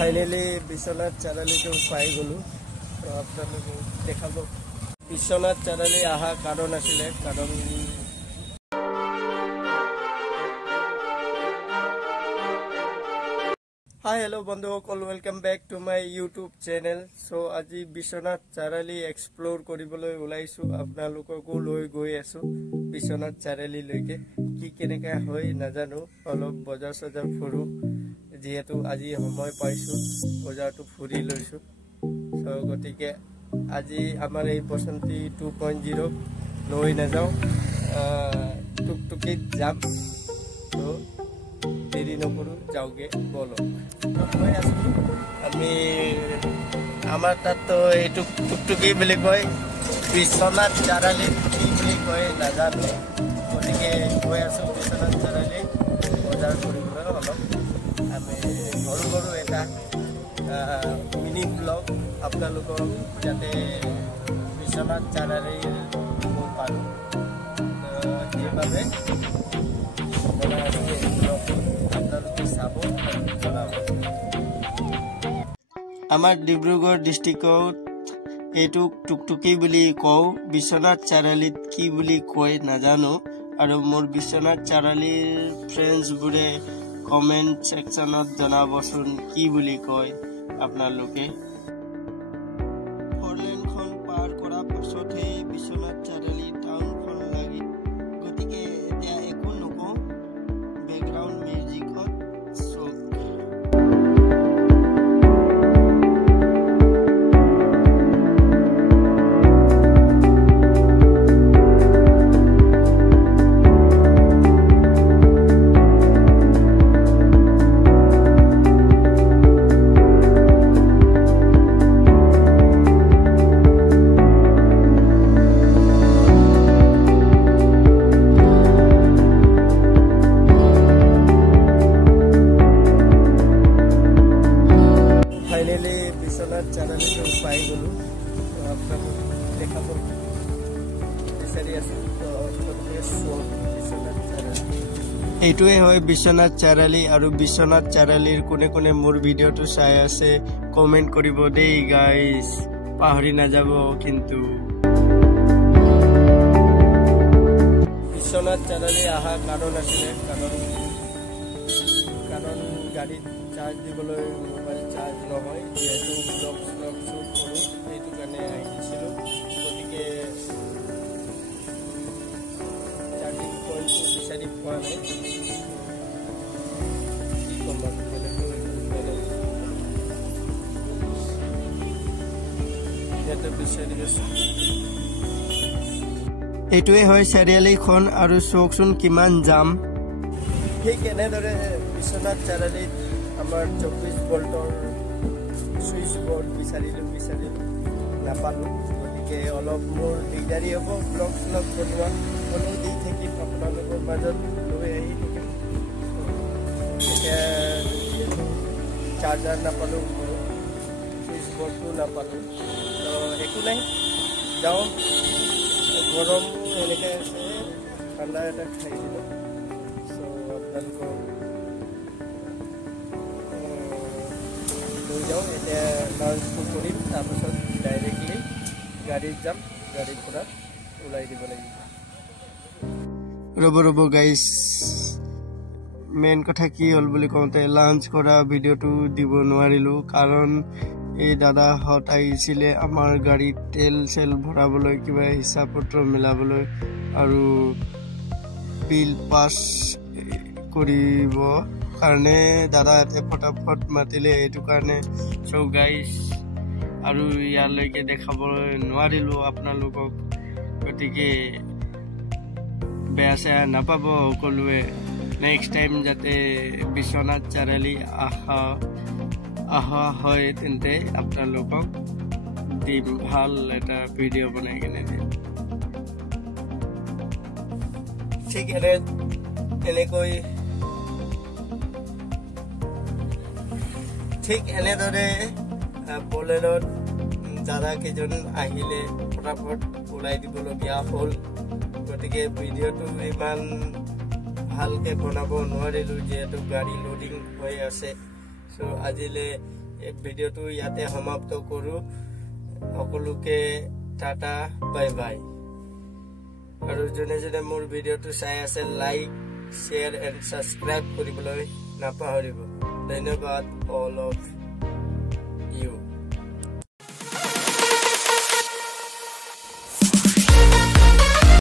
Finally Biswanath চাৰালিটো পাই গ'লো। তো আপোনালোকক দেখাব বিশ্বনাথ চাৰালি অহা কাৰণ আছিলে, কাৰণ হাই হেল্ল' বন্ধুসকল, welcome back to my YouTube channel. So' আজি বিশ্বনাথ চাৰালি এক্সপ্ল'ৰ কৰিবলৈ ওলাইছোঁ, আপোনালোককো লৈ গৈ আছোঁ বিশ্বনাথ চাৰালিলৈকে। কি কেনেকৈ হয় নাজানো, অলপ বজাৰ চজাৰ ফুৰোঁ, যিহেতু আজি সময় পাইছোঁ বজাৰটো ফুৰি লৈছোঁ। চ' গতিকে আজি আমাৰ এই বসন্তী 2.0 লৈ নাযাওঁ, টুকটুকিত যাম। চ' দেৰি নকৰোঁ, যাওঁগে বলক। কৈ আছোঁ আমি, আমাৰ তাততো এইটো টুকটুকি বুলি কয়, বিশ্বনাথ চাৰালি কি বুলি কয় নাজানো। গতিকে কৈ আছোঁ বিশ্বনাথ চাৰালি বজাৰ কৰিবলৈ। অলপ আমি সৰু সৰু এটা মিনি ব্লগ আপোনালোকক যাতে বিশ্বনাথ চাৰালিৰ দিব পাৰোঁ, সেইবাবে বনাই আছোঁ এই ব্লগটো। আপোনালোকে চাব আৰু জনাব। আমাৰ ডিব্ৰুগড় ডিষ্ট্ৰিক্টত এইটো টুকটুকি বুলি কওঁ, বিশ্বনাথ চাৰালিত কি বুলি কয় নাজানো। আৰু মোৰ বিশ্বনাথ চাৰালিৰ ফ্ৰেণ্ডছবোৰে কমেণ্ট ছেকশ্যনত জনাবচোন কি বুলি কয় আপোনালোকে। ফৰলেনখন পাৰ কৰাৰ পাছতহে বিশ্বনাথ চাৰালি টাউনখন লাগে। গতিকে এতিয়া একো নকওঁ, বেকগ্ৰাউণ্ড মিউজিকত চব। ফাইনেলি বিশ্বনাথ চাৰালিটো পাই গ'লোঁ। তো আপোনালোক দেখাব বিচাৰি আছোঁ। এইটোৱে হয় বিশ্বনাথ চাৰালি। আৰু বিশ্বনাথ চাৰালিৰ কোনে কোনে মোৰ ভিডিঅ'টো চাই আছে কমেণ্ট কৰিব দেই গাইজ, পাহৰি নাযাব কিন্তু। বিশ্বনাথ চাৰালি অহা কাৰণ আছিলে, কাৰণ গাড়ীত চাৰ্জ দিবলৈ মোবাইল চাৰ্জ নহয়, যিহেতু ব্লগ শ্বুট কৰোঁ, সেইটো কাৰণে আহিছিলোঁ। গতিকে চাৰ্জিং পইণ্টটো বিচাৰি পোৱা নাই, কি ক'ম আৰু ইয়াতে বিচাৰি আছোঁ। এইটোৱে হয় চাৰিআলিখন, আৰু চাওকচোন কিমান যাম। ঠিক এনেদৰে বিশ্বনাথ চাৰালিত আমাৰ 24 ভল্টৰ ছুইচ বৰ্ড বিচাৰিলোঁ নাপালোঁ। গতিকে অলপ মোৰ দিগদাৰী হ'ব ব্লগ শ্লগ বনোৱা, হ'লেও দি থাকিম আপোনালোকৰ মাজত, লৈ আহি থাকিম। এতিয়া যিহেতু চাৰ্জাৰ নাপালোঁ, ছুইচ বৰ্ডটো নাপালোঁ, তো একো নাই, যাওঁ। গৰম এনেকৈ আছে, ঠাণ্ডা এটা খাই দিলোঁ। চ' আপোনালোকক লৈ যাওঁ। এতিয়া লাঞ্চটো কৰিম, তাৰপাছত ডাইৰেক্টলি গাড়ীত যাম, গাড়ীৰ পৰা ওলাই দিব লাগিব। ৰ'ব গাইজ, মেইন কথা কি হ'ল বুলি কওঁতে লাঞ্চ কৰা ভিডিঅ'টো দিব নোৱাৰিলোঁ, কাৰণ এই দাদাহঁত আহিছিলে আমাৰ গাড়ীত তেল চেল ভৰাবলৈ, কিবা হিচাপ পত্ৰ মিলাবলৈ আৰু বিল পাছ কৰিব কাৰণে দাদা ইয়াতে ফটাফট মাতিলে, এইটো কাৰণে। চ' গাইজ, আৰু ইয়ালৈকে দেখাবলৈ নোৱাৰিলোঁ আপোনালোকক, গতিকে বেয়া চেয়া নাপাব সকলোৱে। নেক্সট টাইম যাতে বিশ্বনাথ চাৰালি অহা হয় তেন্তে আপোনালোকক দিম, ভাল এটা ভিডিঅ' বনাই কেনে দিম। ঠিক এনেদৰে বলেৰত দাদা কেইজন আহিলে, ফটাফট ওলাই দিবলগীয়া হ'ল। গতিকে ভিডিঅ'টো ইমান ভালকৈ বনাব নোৱাৰিলোঁ, যিহেতু গাড়ী লোডিং হৈ আছে। চ' আজিলৈ এই ভিডিওটো ইয়াতে সমাপ্ত কৰো সকলোকে টাটা বাই বাই আৰু জনে জনে মোৰ ভিডিওটো চাই আছে লাইক শেয়াৰ এণ্ড সাবস্ক্ৰাইব কৰিবলৈ নাপাহৰিব ধন্যবাদ all of